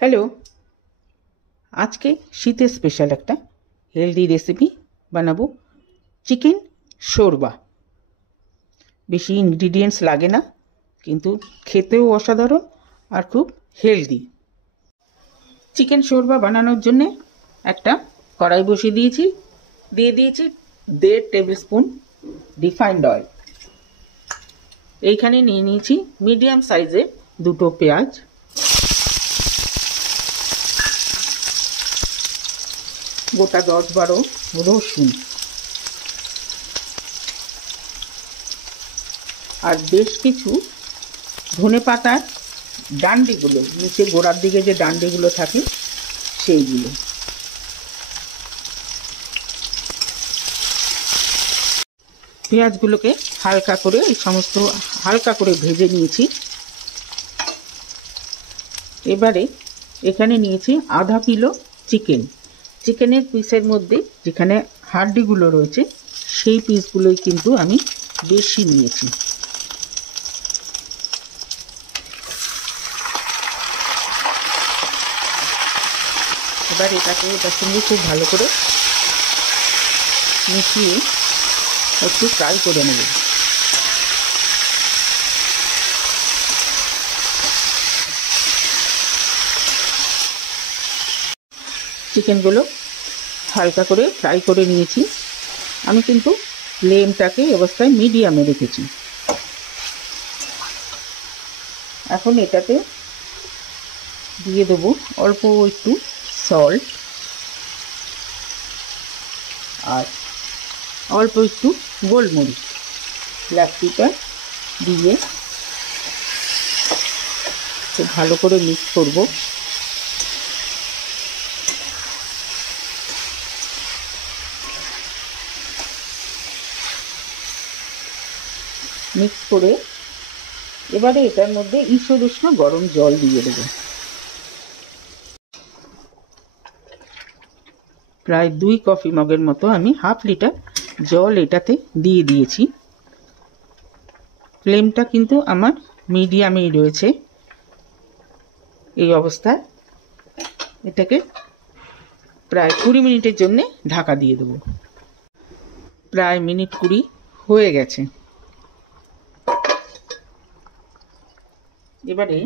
Hello, আজকে শীতের special একটা হেলদি রেসিপি বানাবো, চিকেন শোরবা। বেশি ইনগ্রিডিয়েন্টস লাগে না, কিন্তু খেতেও অসাধারণ আর খুব হেলদি। চিকেন শোরবা বানানোর জন্যে একটা কড়াই বসিয়ে দিয়েছি, দিয়ে দিয়েছি 1.5 টেবিল স্পুন রিফাইন্ড অয়েল। এইখানে নিয়ে নিয়েছি মিডিয়াম সাইজের 2টো পেঁয়াজ, গোটা 10-12 রসুন, আর বেশ কিছু ধনে পাতার ডান্ডিগুলো, নিচে গোড়ার দিকে যে ডান্ডিগুলো থাকে সেইগুলো। পেঁয়াজগুলোকে হালকা করে হালকা করে ভেজে নিয়েছি। এবারে এখানে নিয়েছি আধা কিলো চিকেনের পিসের মধ্যে যেখানে হাড্ডিগুলো রয়েছে সেই পিসগুলোই কিন্তু আমি বেশি নিয়েছি। এবার এটাকে এটার সঙ্গে খুব ভালো করে মিশিয়ে একটু ফ্রাই করে নেব। চিকেনগুলো হালকা করে ফ্রাই করে নিয়েছি। আমি কিন্তু ফ্লেমটাকে অবস্থায় মিডিয়ামে রেখেছি। এখন এটাতে দিয়ে দেবো অল্প একটু সল্ট আর অল্প একটু গোলমরিচ, ব্ল্যাক পেপার দিয়ে খুব ভালো করে মিক্স করব। মিক্স করে এবারে এটার মধ্যে ঈষৎ উষ্ণ গরম জল দিয়ে দেব। প্রায় 2 কফি মগের মতো আমি হাফ লিটার জল এটাতে দিয়ে দিয়েছি। ফ্লেমটা কিন্তু আমার মিডিয়ামেই রয়েছে। এই অবস্থায় এটাকে প্রায় 20 মিনিটের জন্য ঢাকা দিয়ে দেব। প্রায় মিনিট 20 হয়ে গেছে। এবারে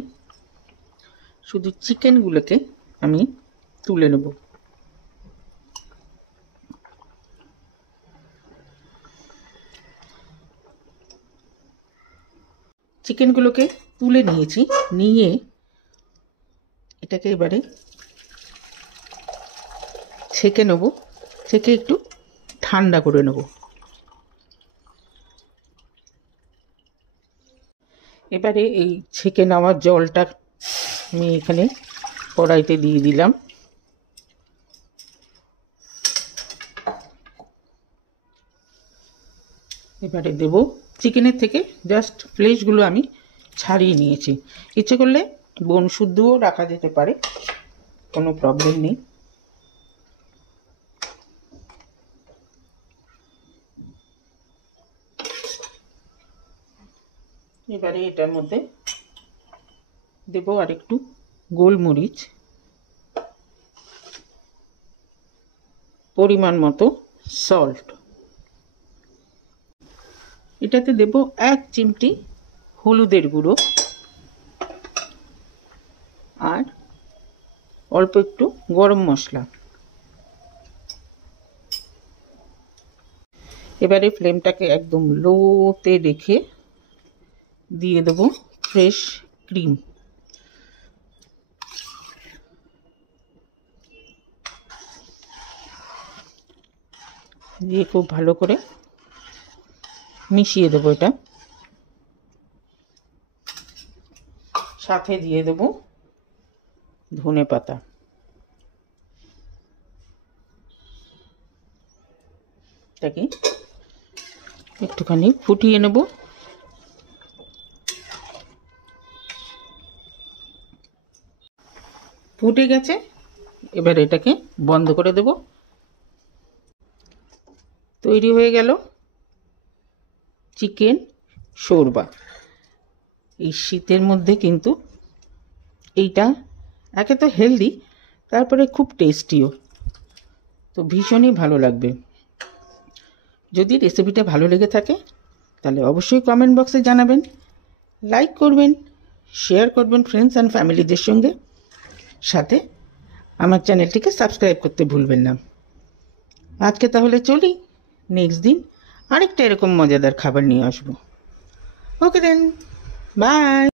শুধু চিকেনগুলোকে আমি তুলে নেব। চিকেনগুলোকে তুলে নিয়েছি, নিয়ে এটাকে এবারে ছেঁকে নেব, ছেঁকে একটু ঠান্ডা করে নেব। এবারে এই ছেঁকে নেওয়ার জলটা আমি এখানে কড়াইতে দিয়ে দিলাম। এবারে দেব চিকেনের থেকে জাস্ট ফ্লেশগুলো আমি ছাড়িয়ে নিয়েছি। ইচ্ছে করলে বোন শুদ্ধও রাখা যেতে পারে, কোনো প্রবলেম নেই। এবারে এটার মধ্যে দেব আর একটু গোলমরিচ, পরিমাণ মতো সল্ট, এটাতে দেব 1 চিমটি হলুদের গুঁড়ো আর অল্প একটু গরম মশলা। এবারে ফ্লেমটাকে একদম লোতে রেখে দিয়ে দেব ফ্রেশ ক্রিম। দিয়ে খুব ভালো করে মিশিয়ে দেবো। এটা সাথে দিয়ে দেব ধনে পাতা। এটাকে একটুখানি ফুটিয়ে নেব। ফুটে গেছে, এবার এটাকে বন্ধ করে দেব। তৈরি হয়ে গেল চিকেন শোরবা। এই শীতের মধ্যে কিন্তু এইটা একে তো হেলদি, তারপরে খুব টেস্টিও, তো ভীষণই ভালো লাগবে। যদি রেসিপিটা ভালো লেগে থাকে তাহলে অবশ্যই কমেন্ট বক্সে জানাবেন, লাইক করবেন, শেয়ার করবেন ফ্রেন্ডস অ্যান্ড ফ্যামিলিদের সঙ্গে, সাথে আমার চ্যানেলটিকে সাবস্ক্রাইব করতে ভুলবেন না। আজকে তাহলে চলি, নেক্সট দিন আরেকটা এরকম মজাদার খাবার নিয়ে আসবো। ওকে দেন, বাই।